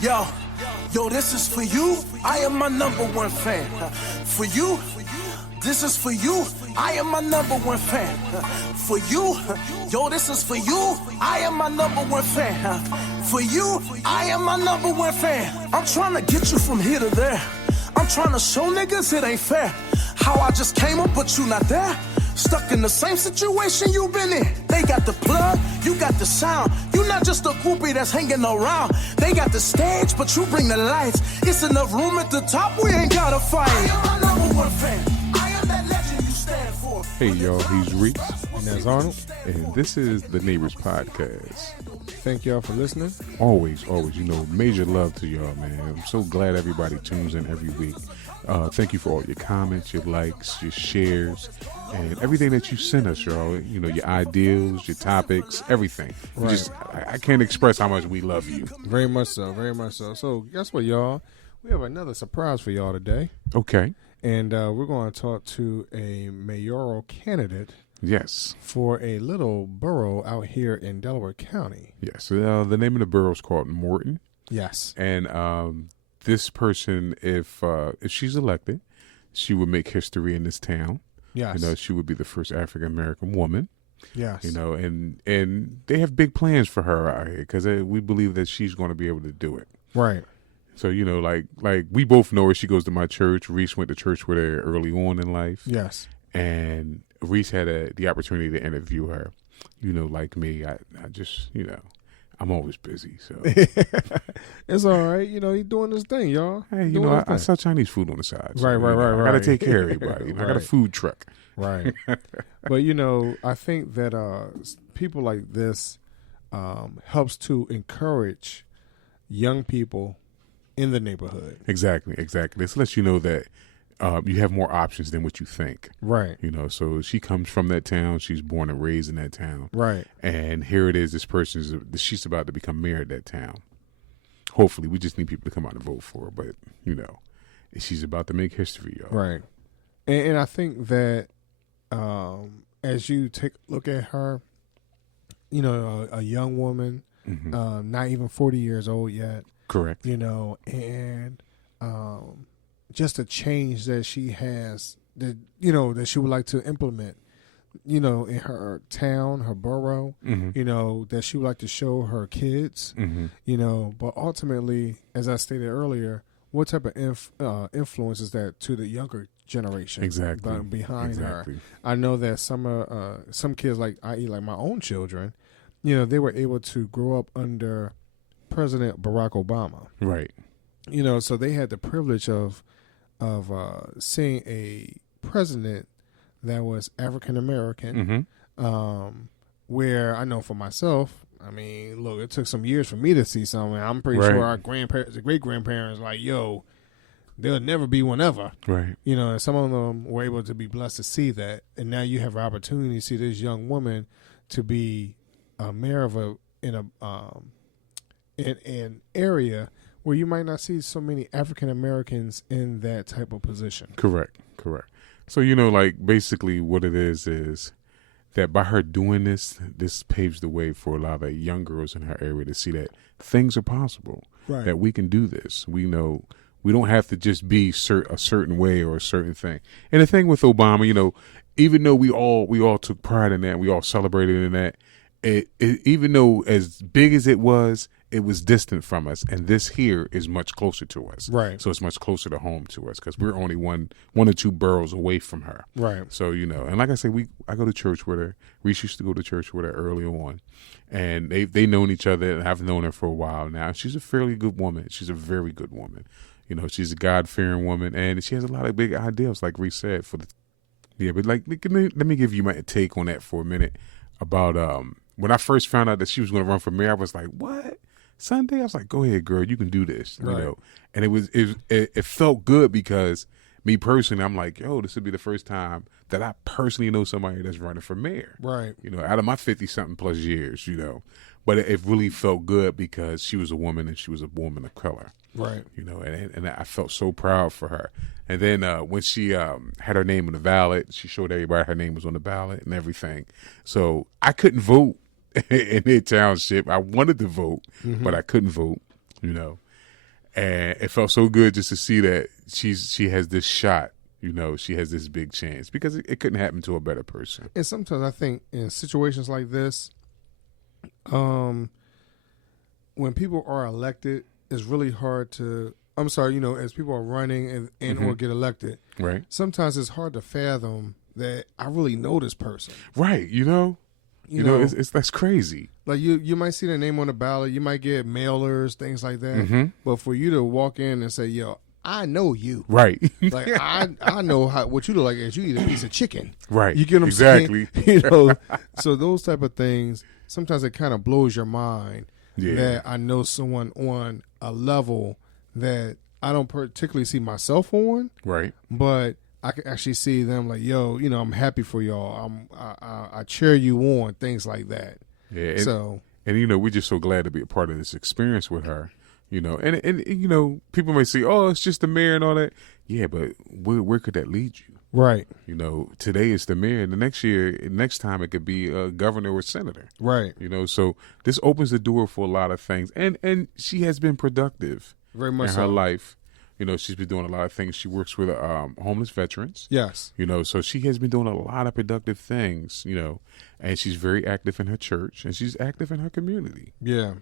Yo, this is for you. I am my number one fan. For you, this is for you. I am my number one fan. For you, yo, this is for you. I am my number one fan. For you, I am my number one fan. I'm trying to get you from here to there. I'm trying to show niggas it ain't fair. How I just came up, but you not there. Stuck in the same situation you been in. They got the plug, you got the sound. You not just a groupie that's hanging around. They got the stage, but you bring the lights. It's enough room at the top, we ain't gotta fight. I am my number one fan. I am that legend you stand for. Hey y'all, he's Reeks. And that's Arnold. And this is the Neighbors Podcast. Thank y'all for listening. Always, major love to y'all, man. I'm so glad everybody tunes in every week. Thank you for all your comments, your likes, your shares, and everything that you send us, y'all. You know, your ideals, your topics, everything. Right. I can't express how much we love you. Very much so, very much so. So guess what, y'all? We have another surprise for y'all today. Okay. And we're going to talk to a mayoral candidate. Yes. For a little borough out here in Delaware County. Yes. The name of the borough is called Morton. Yes. And this person, if she's elected, she would make history in this town. Yes. You know, she would be the first African American woman. Yes. You know, and they have big plans for her out here because we believe that she's going to be able to do it. Right. So, you know, like we both know her. She goes to my church. Reese went to church with her early on in life. Yes. And Reese had the opportunity to interview her. You know, like me, I just, you know, I'm always busy, so. It's all right. You know, he's doing his thing, y'all. Hey, you know, I sell Chinese food on the side. So, right. I got to take care of everybody. You know, I got a food truck. Right. But, you know, I think that people like this helps to encourage young people in the neighborhood. Exactly. This lets you know that you have more options than what you think. Right. You know, so she comes from that town. She's born and raised in that town. Right. And here it is. This she's about to become mayor of that town. Hopefully, we just need people to come out and vote for her. But, you know, she's about to make history, y'all. Right. And I think that as you take a look at her, you know, a young woman, not even 40 years old yet. Correct. You know, and just a change that she has that, you know, that she would like to implement, you know, in her town, her borough, you know, that she would like to show her kids, you know, but ultimately, as I stated earlier, what type of influence is that to the younger generation? Exactly. Behind her. I know that some kids, like i.e. like my own children, you know, they were able to grow up under President Barack Obama. Right. You know, so they had the privilege of seeing a president that was African American, where I know for myself, I mean, look, it took some years for me to see something. I'm pretty sure our grandparents, the great grandparents, like, yo, there'll never be one ever. Right. You know, and some of them were able to be blessed to see that, and now you have an opportunity to see this young woman to be a mayor of in an area where you might not see so many African Americans in that type of position. Correct. So, you know, like basically what it is that by her doing this paves the way for a lot of young girls in her area to see that things are possible, that we can do this. We know we don't have to just be a certain way or a certain thing. And the thing with Obama, you know, even though we all took pride in that, we all celebrated in that, even though as big as it was distant from us, and this here is much closer to us. Right. So it's much closer to home to us because we're only one or two boroughs away from her. Right. So, you know, and like I say, I go to church with her. Reese used to go to church with her early on, and they've known each other, and I've known her for a while now. She's a fairly good woman. She's a very good woman. You know, she's a God-fearing woman, and she has a lot of big ideals, like Reese said. But like, let me give you my take on that for a minute about when I first found out that she was going to run for mayor. I was like, what? Sunday? I was like, go ahead, girl, you can do this. You know, and it felt good because me personally, I'm like, yo, this would be the first time that I personally know somebody that's running for mayor. Right. You know, out of my 50-something plus years, you know. But it really felt good because she was a woman and she was a woman of color. Right. You know, and I felt so proud for her. And then when she had her name on the ballot, she showed everybody her name was on the ballot and everything. So I couldn't vote in their township. I wanted to vote, but I couldn't vote, you know. And it felt so good just to see that she has this shot. She has this big chance because it couldn't happen to a better person. And sometimes I think in situations like this, when people are elected, it's really hard to. I'm sorry, as people are running and or get elected, right? Sometimes it's hard to fathom that I really know this person, right? It's that's crazy. Like you might see their name on the ballot, you might get mailers, things like that. But for you to walk in and say, "Yo, I know you," right? Like I know what you look like. Is you eat a piece of chicken, right? You get what I'm exactly. saying? So those type of things sometimes it kind of blows your mind that I know someone on a level that I don't particularly see myself on, right? But I can actually see them like, yo, I'm happy for y'all. I cheer you on, things like that. Yeah. And we're just so glad to be a part of this experience with her. And people may say, oh, it's just the mayor and all that. Yeah, but where could that lead you? Right. Today it's the mayor, and next time it could be a governor or senator. Right. So this opens the door for a lot of things, and she has been productive. Very much in her life. She's been doing a lot of things. She works with homeless veterans. Yes. So she has been doing a lot of productive things, and she's very active in her church and she's active in her community. Yeah.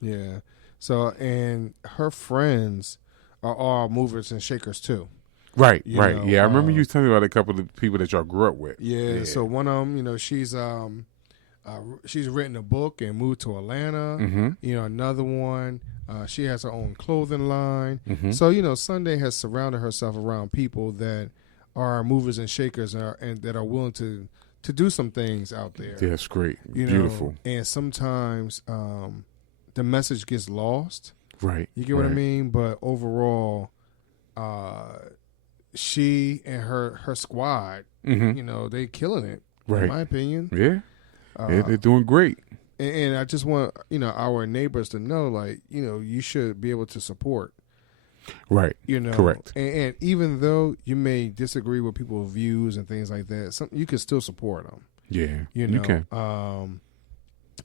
Yeah. So, and her friends are all movers and shakers too. Right, right. Yeah, I remember you telling me about a couple of people that y'all grew up with. Yeah. So one of them, she's written a book and moved to Atlanta. Another one, she has her own clothing line. So, Sunday has surrounded herself around people that are movers and shakers and that are willing to do some things out there. Yeah, that's great. Beautiful. And sometimes the message gets lost. Right. You get what I mean? But overall, she and her squad, they killing it, in my opinion. Yeah. They're doing great. And I just want, our neighbors to know, like, you should be able to support. Right. Correct. And even though you may disagree with people's views and things like that, you can still support them. Yeah. You can.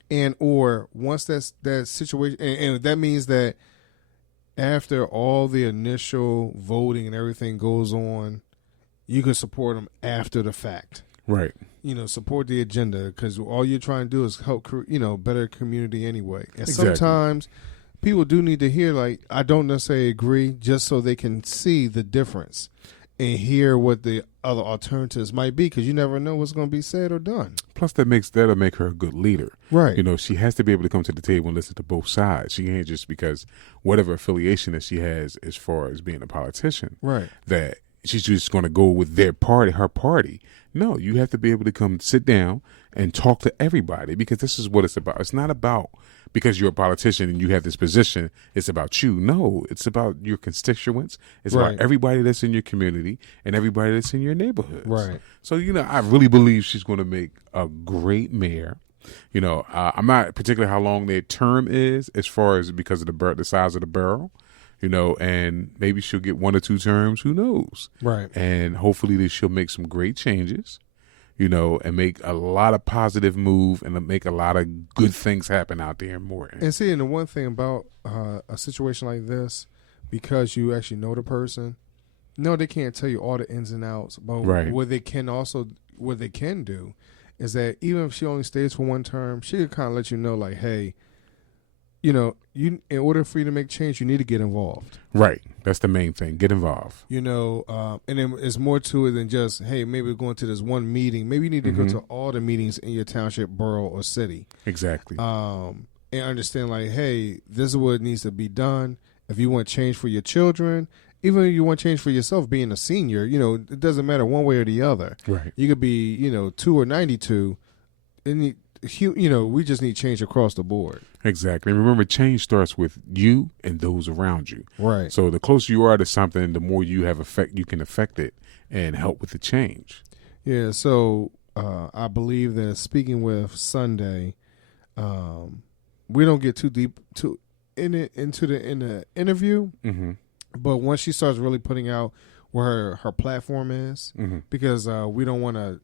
And or once that situation, and that means that after all the initial voting and everything goes on, you can support them after the fact. Right. Support the agenda because all you're trying to do is help, better community anyway. And exactly. Sometimes people do need to hear, like, I don't necessarily agree, just so they can see the difference and hear what the other alternatives might be, because you never know what's going to be said or done. Plus, that'll make her a good leader. Right. She has to be able to come to the table and listen to both sides. She can't just because whatever affiliation that she has as far as being a politician, right, that she's just going to go with her party. No, you have to be able to come sit down and talk to everybody, because this is what it's about. It's not about because you're a politician and you have this position, it's about you. No, it's about your constituents. It's about everybody that's in your community and everybody that's in your neighborhood. Right. So, I really believe she's going to make a great mayor. I'm not particularly how long their term is as far as because of the size of the barrel. And maybe she'll get 1 or 2 terms. Who knows? Right. And hopefully she'll make some great changes, and make a lot of positive move and make a lot of good things happen out there in Morton. And see, and the one thing about a situation like this, because you actually know the person, no, they can't tell you all the ins and outs. But what they can do is that even if she only stays for 1 term, she can kind of let you know, like, hey, in order for you to make change, you need to get involved. Right. That's the main thing. Get involved. And then it's more to it than just, hey, maybe we're going to this one meeting. Maybe you need to go to all the meetings in your township, borough, or city. Exactly. And understand, like, hey, this is what needs to be done. If you want change for your children, even if you want change for yourself being a senior, it doesn't matter one way or the other. Right. You could be, 2 or 92. We just need change across the board. Exactly. And remember, change starts with you and those around you. Right. So the closer you are to something, the more you can affect it and help with the change. Yeah. So I believe that speaking with Sunday, we don't get too deep into the interview. Mm-hmm. But once she starts really putting out where her platform is, because we don't want to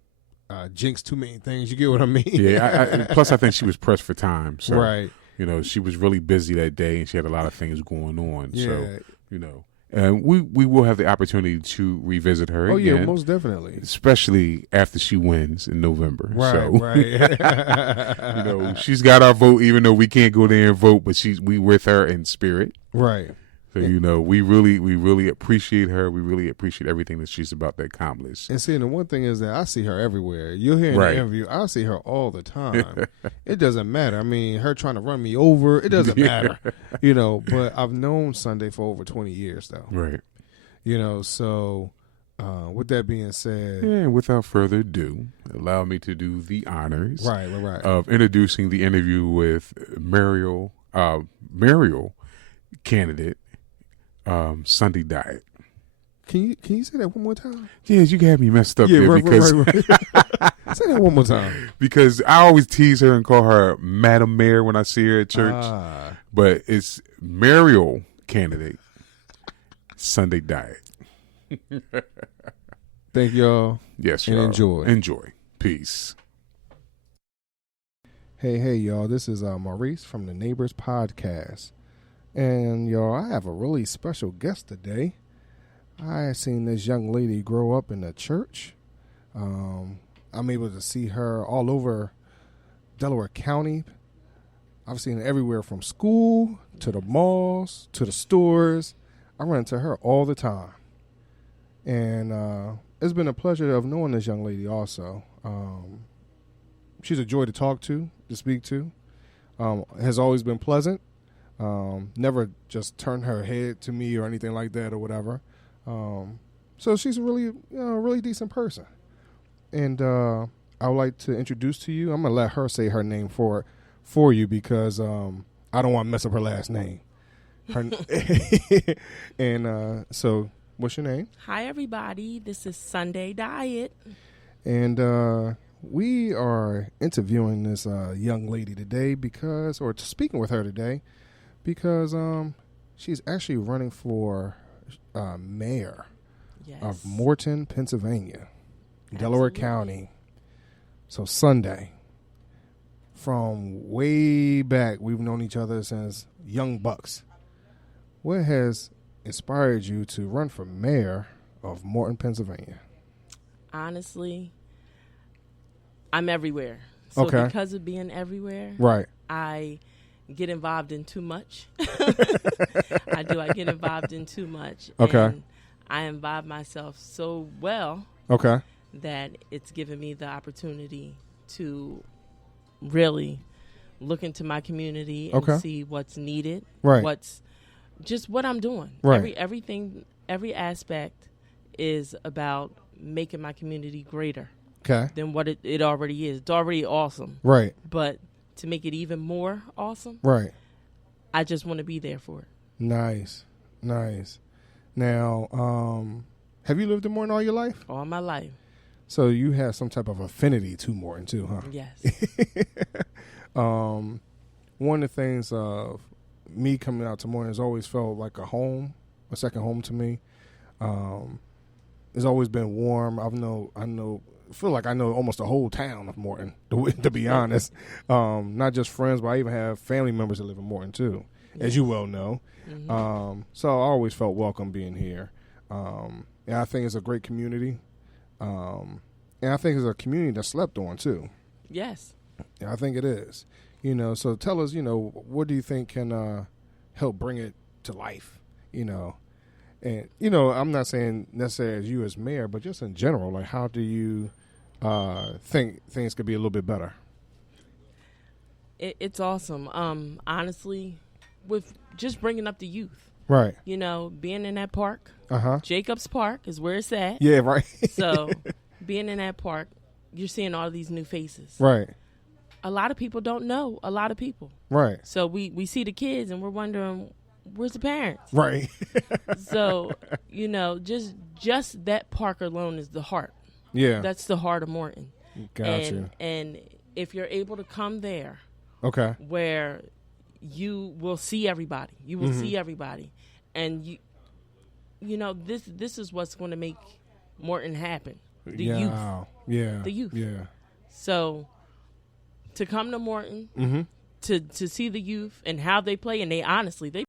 jinx too many things. You get what I mean? Yeah. Plus, I think she was pressed for time. So. Right. You know, she was really busy that day, and she had a lot of things going on. Yeah. So, you know, and we will have the opportunity to revisit her Oh, again. yeah, most definitely. Especially after she wins in November. Right, so, right. you know, she's got our vote, even though we can't go there and vote, but we with her in spirit. Right. So, you know, we really appreciate her. We really appreciate everything that she's about to accomplish. And see, the one thing is that I see her everywhere. You'll hear in the interview, I see her all the time. It doesn't matter. I mean, her trying to run me over, it doesn't matter. You know, but I've known Sunday for over 20 years, though. Right. You know, so with that being said. Yeah, without further ado, allow me to do the honors Right. of introducing the interview with Mayor candidate, Sunday Dyitt. Can you say that one more time? Yeah, you got me messed up there because right. Say that one more time. Because I always tease her and call her Madam Mayor when I see her at church, but it's mayoral candidate Sunday Dyitt. Thank y'all. Yes, and y'all. enjoy. Enjoy. Peace. Hey, y'all. This is Maurice from the Neighbors Podcast. And, y'all, I have a really special guest today. I seen this young lady grow up in the church. I'm able to see her all over Delaware County. I've seen her everywhere from school to the malls to the stores. I run into her all the time. And it's been a pleasure of knowing this young lady also. She's a joy to talk to speak to. Has always been pleasant. Never just turned her head to me or anything like that or whatever. So she's a really decent person. And I would like to introduce to you. I'm going to let her say her name for you because I don't want to mess up her last name. And so what's your name? Hi, everybody. This is Sunday Dyitt. And we are interviewing this young lady today or speaking with her today because she's actually running for mayor of Morton, Pennsylvania, Delaware County. So Sunday, from way back, we've known each other since young bucks. What has inspired you to run for mayor of Morton, Pennsylvania? Honestly, I'm everywhere. So because of being everywhere, right, I get involved in too much. I get involved in too much. Okay. And I involve myself so well that it's given me the opportunity to really look into my community and see what's needed, what I'm doing. Right. Every aspect is about making my community greater than what it already is. It's already awesome. Right. But to make it even more awesome, I just want to be there for it. Nice. Now, have you lived in Morton all your life? All my life. So you have some type of affinity to Morton too, huh? Yes. One of the things of me coming out to Morton has always felt like a home, a second home to me. It's always been warm. I feel like I know almost the whole town of Morton, to be honest. Not just friends, but I even have family members that live in Morton too, as you well know. Mm-hmm. So I always felt welcome being here. And I think it's a great community. And I think it's a community that's slept on too. Yes. Yeah, I think it is. So tell us, what do you think can help bring it to life? And, I'm not saying necessarily as you as mayor, but just in general, like how do you think things could be a little bit better? It's awesome. Honestly, with just bringing up the youth. Right. Being in that park. Jacobs Park is where it's at. Yeah, right. So being in that park, you're seeing all these new faces. Right. A lot of people don't know a lot of people. Right. So we see the kids and we're wondering, where's the parents? Right. So, just that park alone is the heart. Yeah. That's the heart of Morton. Gotcha. And if you're able to come there, where you will see everybody, see everybody, and this is what's going to make Morton happen. The youth. Yeah. The youth. Yeah. So to come to Morton, to see the youth and how they play, and they honestly they